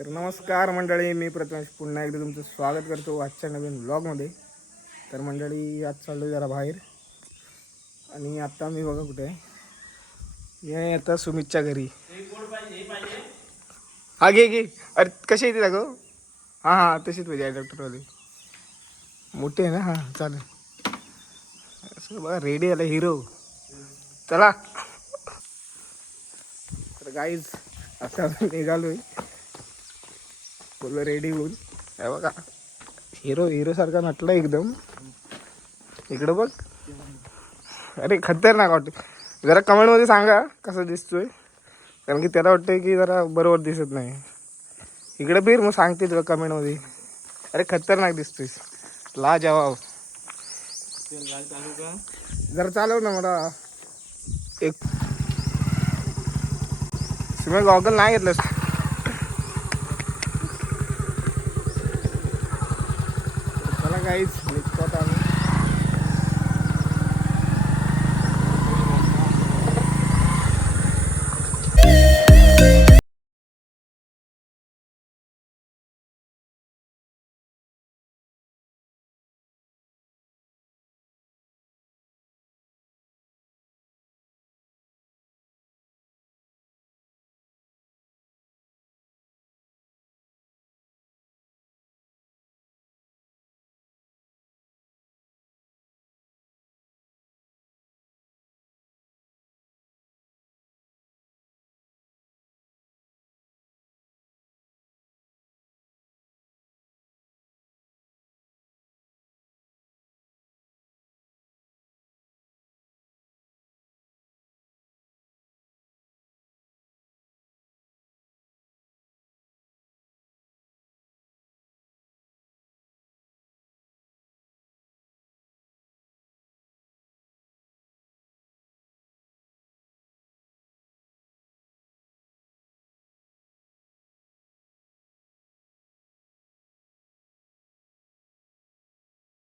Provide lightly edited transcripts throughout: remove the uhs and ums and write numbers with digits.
तर नमस्कार मंडळी, मी प्रथमेश पुन्हा एकदा तुमचं स्वागत करतो आजच्या नवीन व्लॉगमध्ये. तर मंडळी, आज चाललो जरा बाहेर आणि आता मी बघा कुठे आहे. मी आता सुमितच्या घरी. हा घे घे. अरे कशी येते दाखव. हां हां तशीच पाहिजे आहे डॉक्टरवाली, मोठी आहे ना. हां चालेल. असं बघा रेडी आला हिरो. चला तर गाईज आता निघालोय बोललो रेडी होऊन. हे बघा हिरो हिरो सारखा नटला एकदम. इकडं बघ. अरे खतरनाक वाटतं. जरा कमेंटमध्ये सांगा कसं दिसतोय, कारण की त्याला वाटतंय की जरा बरोबर दिसत नाही. इकडे फिर मग सांगते तुला कमेंटमध्ये. अरे खतरनाक दिसतोयस, लाजवाब. जरा चालव ना मला एक. तुम्ही गॉगल नाही घेतलंस. चला काहीच निघतो आता आम्ही.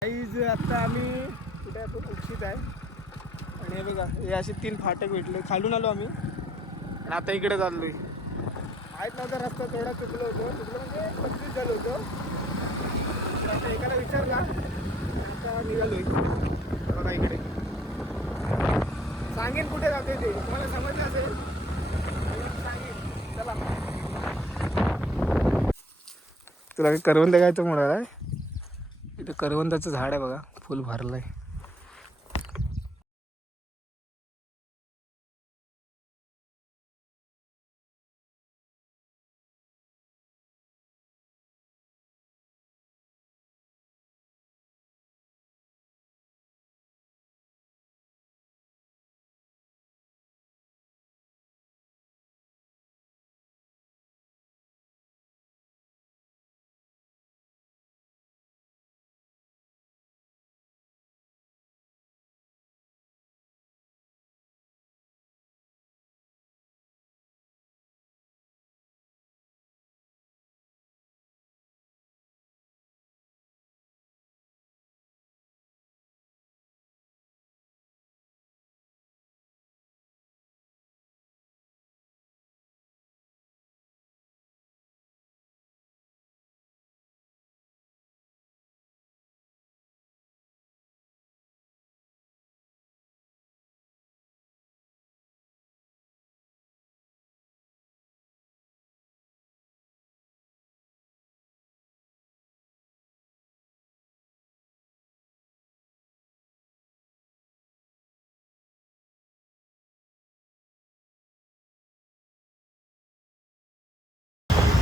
काहीच आता आम्ही कुठे आपण उक्षित आहे. आणि हे बघा, हे असे 3 फाटक भेटले. खालून आलो आम्ही आणि आता इकडे चाललोय. माहीत नव्हता रस्ता, थोडा चुकलो म्हणजे 25 झालं होतं. आता एकाला विचारला, आता निघालोय. बघा इकडे सांगेन कुठे जाते ते, तुम्हाला समजलं असेल सांगेन. चला तुला काही करवंद घ्यायचं म्हणाला आहे. इथे करवंदाचं झाड आहे बघा, फुल भरलंय.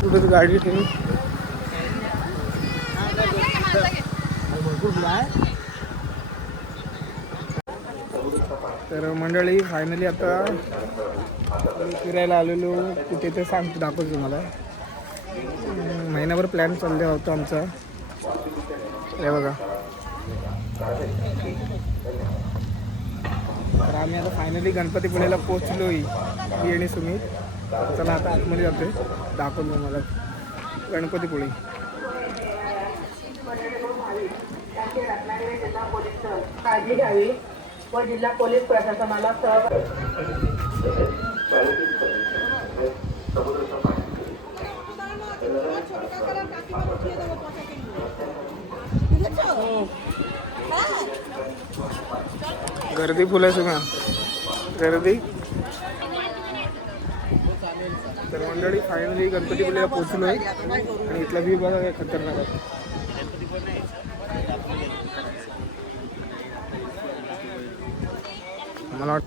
कुठे गाडी ठेवली. तर मंडळी फायनली आता फिरायला आलेलो. कुठे ते सांगतो, दाखवतो तुम्हाला. महिनाभर प्लॅन चालला होता आमचा. हे बघा, तर आम्ही आता फायनली गणपतीपुळेला पोचलोय, मी आणि सुमित. चला आता आतमध्ये जातोय, दाखवतो मला गणपतीपुळे. काळजी घ्यावी व जिल्हा पोलीस प्रशासनाला सहकार्य गर्दी फुल आहे सगळं गर्दी. तर मंडळी फायनली गणपतीपुळेला पोहोचलो आहे आणि इथला व्ह्यू बघा काय खतरनाक आहे. मला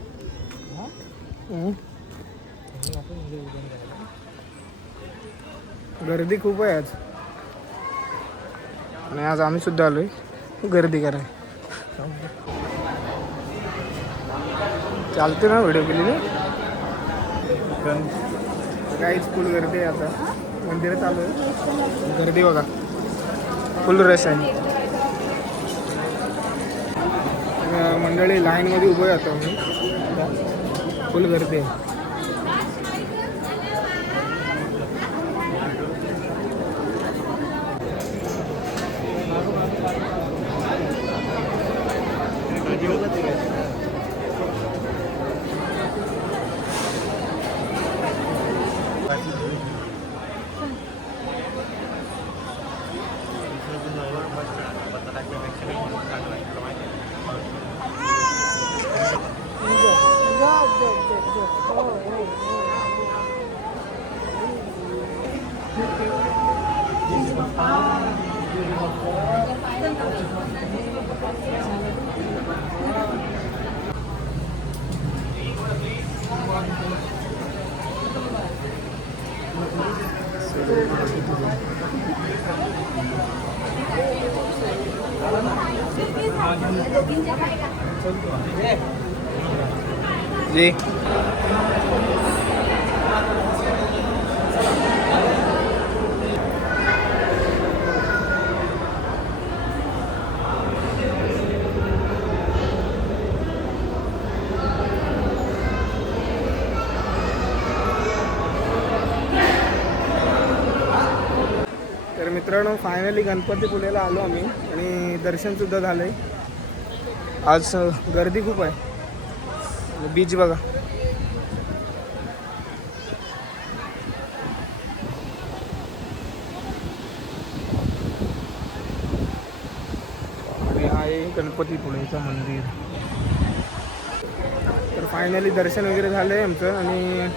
गर्दी खूप आहे आज आणि आज आम्ही सुद्धा आलोय गर्दी कराय. चालते ना व्हिडिओ केलेली काहीच फुल गर्दी आहे. आता मंदिरात आलो आहे गर्दी बघा फुल रश आहे. मंडळी लाईनमध्ये उभं राहतो आम्ही फुल गर्दी आहे. जी तर मित्रांनो फायनली गणपतीपुळेला आलो आम्ही आणि दर्शन सुद्धा झालंय. आज गर्दी खूप आहे. बीच बघा आणि आहे गणपतीपुळेचं मंदिर. तर फायनली दर्शन वगैरे झालंय आमचं आणि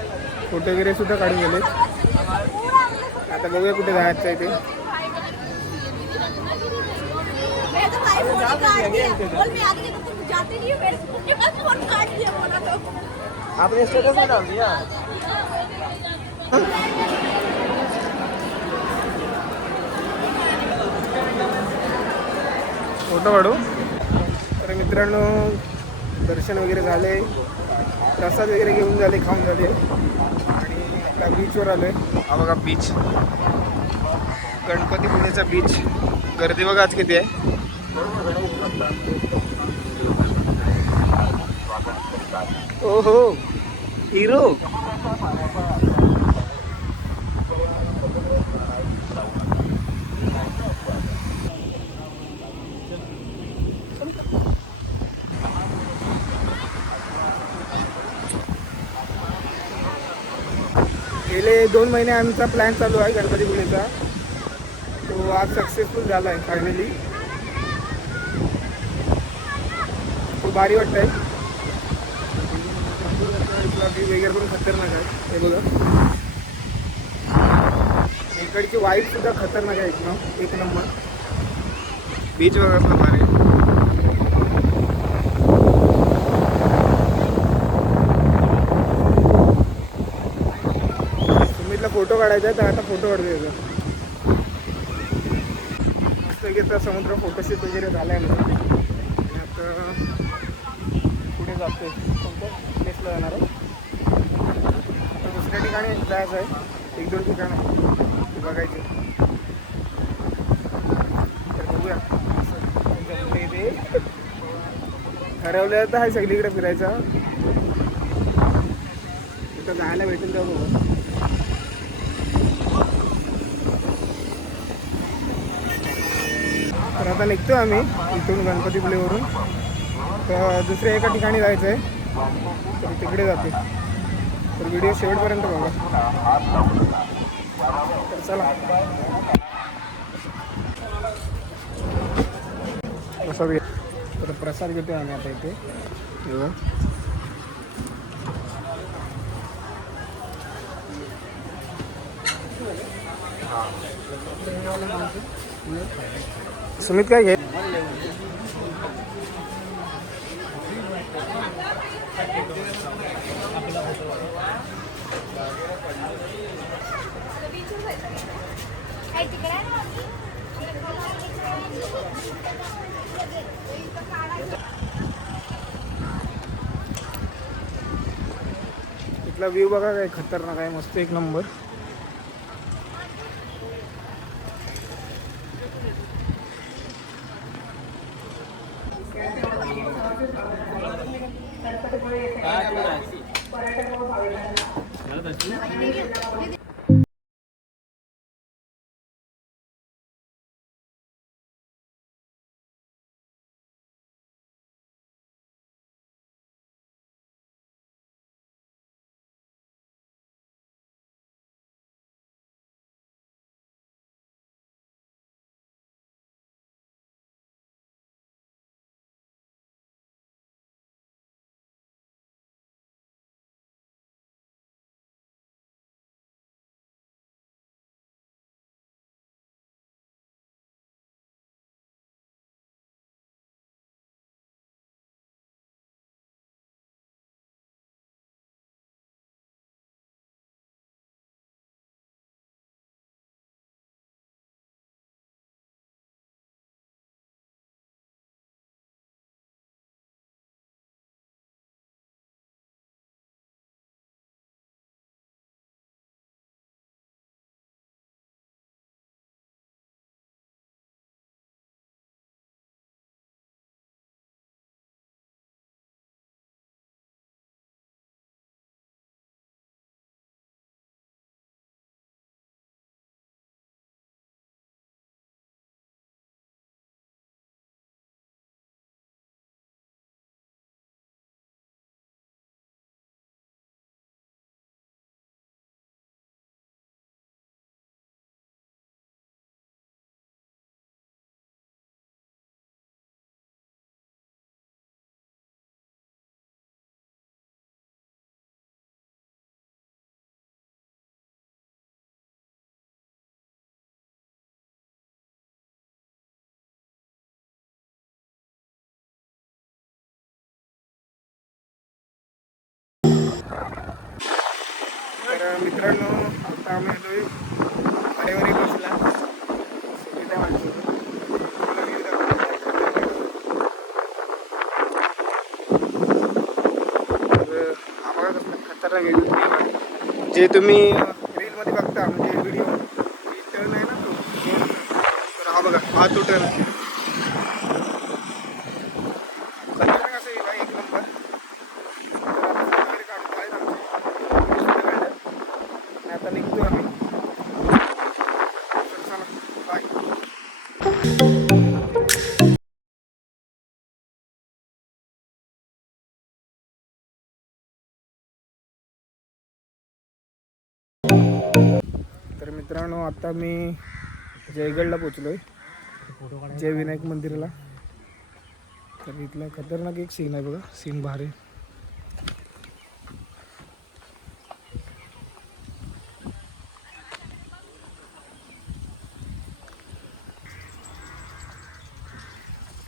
फोटो वगैरे सुद्धा काढून गेले. आता बघूया कुठे जायचं आहे ते. आपने स्टेटस में डाल दिया. फोटो काढू. तर मित्रांनो दर्शन वगैरे झाले प्रसाद वगैरे घेऊन झाले खाऊन झाले आणि आता बीचवर आलोय. हा बघा बीच गणपतीपुळेचा बीच. गर्दी बघा आज किती आहे. ओ हो हिरो. गेले 2 महिने आमचा प्लॅन चालू आहे गणपतीपुळेचा. तो आज सक्सेसफुल झाला आहे फायनली. खूप भारी वाटत आहे. व्ह्यू वगैरे पण खतरनाक आहे. हे बघा इकडची वाईट सुद्धा खतरनाक आहे. एक नंबर बीच बघा कसला भारी. तुम्हीला फोटो काढायचा आहे तर आता फोटो काढतो याचा. मस्त समुद्र फोटोशूट वगैरे झाला आहे मला. आणि आता पुढे जातोय कोणत्या प्लेसला जाणार आहे. दुसऱ्या ठिकाणी जायचं आहे. 1-2 ठिकाण आहे बघायचे. तर बघूया ते ठरवलं तर आहे सगळीकडे फिरायचं. तिथं जायला भेटेल तेव्हा बघू. तर आता निघतो आम्ही इथून गणपतीपुळेवरून. तर दुसऱ्या एका ठिकाणी जायचं आहे तर तिकडे जाते. तर व्हिडिओ शेवटपर्यंत बघा. तर चला प्रसाद तर प्रसाद घेतो आम्ही आता इथे. हे बघा. सुमित काय घे. इथला व्ह्यू बघा काय खतरनाक आहे, मस्त एक नंबर. तर मित्रांनो, आता आम्ही आलोय वारेवरी बसला. सुविधा माझ्यासोबत. तर आम्हाला कसला खतरनाक व्हिडिओ जे तुम्ही रीलमध्ये बघता, म्हणजे व्हिडिओ टर्न आहे ना तो. तर हा बघा, हा तो टर्न आहे. खतरनाक असं एक नंबर. आता निघतो आम्ही. चला बाय. तर मित्रांनो, आता मी जयगडला पोचलोय, जय विनायक मंदिराला. तर इथला खतरनाक एक सीन आहे बघा, सीन भारी.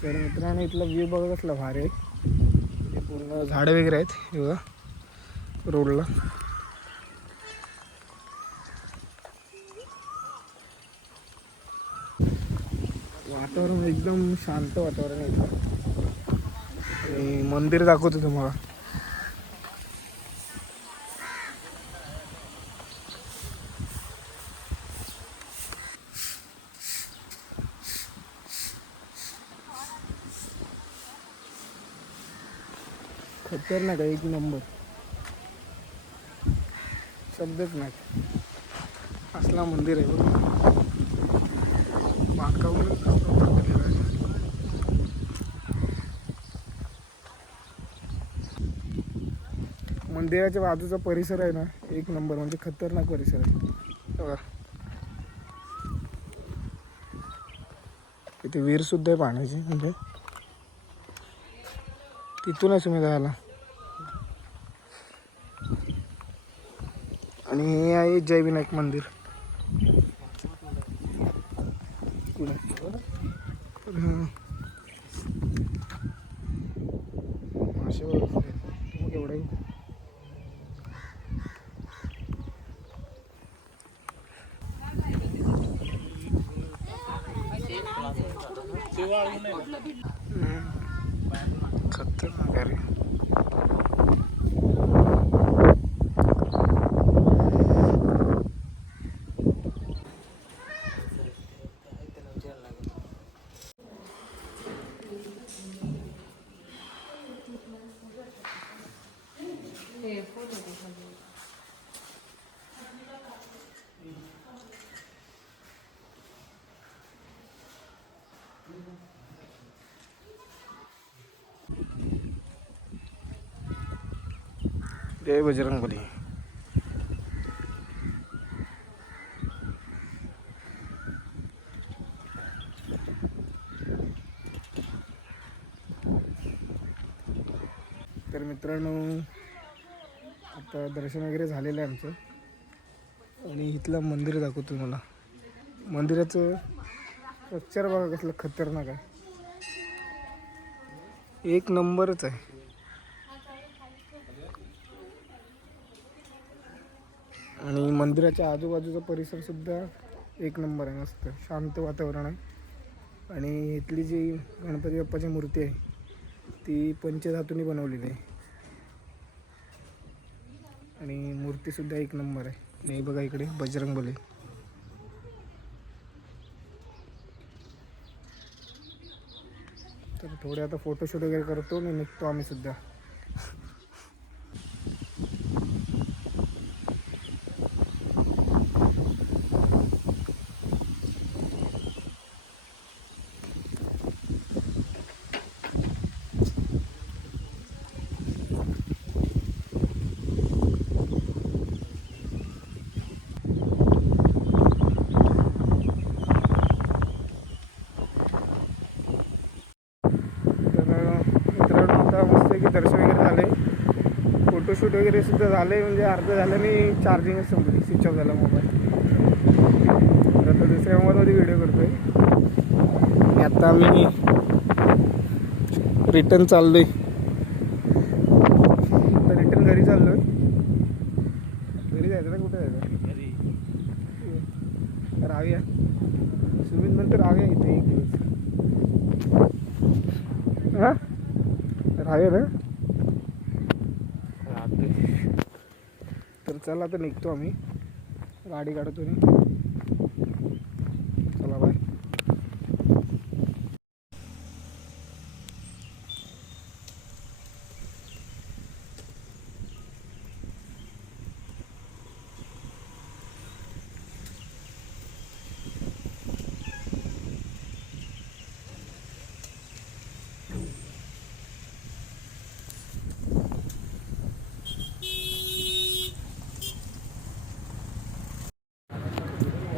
तर मित्रांनो, इथला व्ह्यू बघा कसला भारी आहे. हे पूर्ण झाडं वगैरे आहेत हे बघा रोडला. वातावरण एकदम शांत वातावरण आहे इथलं. आणि मंदिर दाखवतो तुम्हाला. खतरनाक आहे, एक नंबर, शब्दच नाही. असला मंदिर आहे बघ. बांधकाम मंदिराच्या बाजूचा परिसर आहे ना, एक नंबर, म्हणजे खतरनाक परिसर आहे बघा. इथे विहीर सुद्धा आहे पाण्याची, म्हणजे तिथून आहे तुम्ही जायला. आणि हे आहे जय विनायक मंदिर. मासे मग एवढे खतरनाक आहे रे. जय बजरंगबली. तर मित्रांनो आता दर्शन वगैरे झालेलं आहे आमचं. आणि इथलं मंदिर दाखवतो मला. मंदिराचं स्ट्रक्चर बघा कसलं खतरनाक आहे. एक नंबरच आहे. आणि मंदिराच्या आजूबाजूचा परिसर सुद्धा एक नंबर आहे. मस्त शांत वातावरण आहे. आणि इथली जी गणपती बाप्पाची मूर्ती आहे ती पंचधातूंनी बनवलेली आहे. आणि मूर्तीसुद्धा एक नंबर आहे. नाही बघा इकडे बजरंगबली. तर थोडे आता फोटोशूट वगैरे करतो आणि निघतो आम्ही सुद्धा. दर्शन वगैरे झाले. फोटोशूट वगैरे सुद्धा झाले. म्हणजे अर्ध झाल्याने चार्जिंगच संपली. स्विच ऑफ झाला मोबाईल. तर आता दुसऱ्या मोबाईलमध्ये व्हिडिओ करतो आहे. आता मी रिटर्न चाललो आहे. तर रिटर्न घरी चाललो आहे. घरी जायचं ना कुठं जायचं. राहूया. सुमित म्हणतो राहूया इथे एक दिवस. हां राहूया ना. तर चला आता निघतो आम्ही. गाडी काढतो. चला बाय.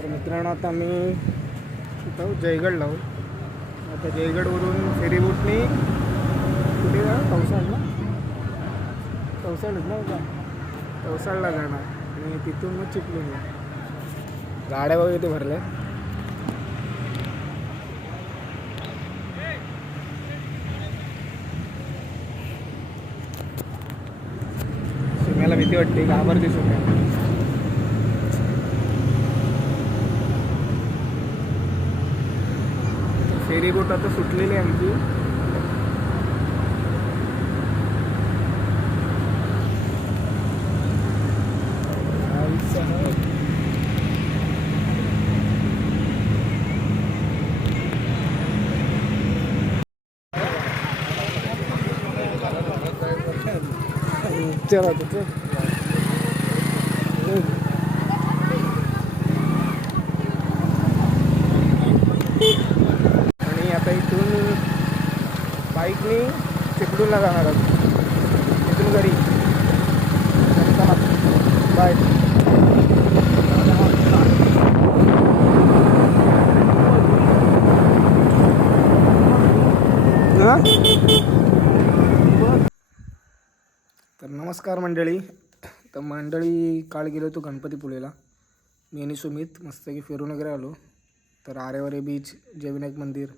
मित्रांनो आता आम्ही इथं जयगडला आहोत. आता जयगडवरून फेरीबोटने कुठे जा तवसाळ ना. तवसाळच ना. तवसाळला जाणार आणि तिथून मग चिखलीला. गाड्या वगैरे इथे भरल्या. सुम्याला भीती वाटते. घाबरते सुम्या. फेरी बोट आता सुटलेली आहे आमची. चला तिथे बाईकनी चिपळूणला जाणार आहोत. तिथून घरी. बाय. हां नमस्कार मंडळी. तर मंडळी काल गेलो होतो गणपतीपुळेला, मी आणि सुमित मस्तपैकी फिरून वगैरे आलो. तर आरेवारे बीच, जयविनायक मंदिर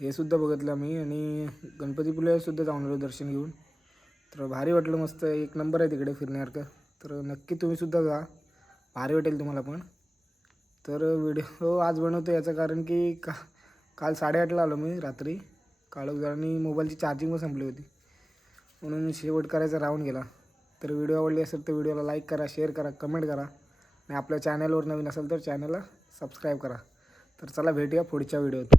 हे सुद्धा बघितलं मी आणि गणपतीपुळेसुद्धा जाऊन आलो दर्शन घेऊन. तर भारी वाटलं, मस्त एक नंबर आहे तिकडे फिरण्यासारखं. तर नक्की तुम्हीसुद्धा जा, भारी वाटेल तुम्हाला पण. तर व्हिडिओ आज बनवतो याचं कारण की काल 8:30ला आलो मी रात्री काळोख आणि मोबाईलची चार्जिंग पण संपली होती, म्हणून शेवट करायचा राहून गेला. तर व्हिडिओ आवडली असेल तर व्हिडिओला लाईक करा, शेअर करा, कमेंट करा आणि आपल्या चॅनलवर नवीन असेल तर चॅनलला सबस्क्राईब करा. तर चला भेटूया पुढच्या व्हिडिओत.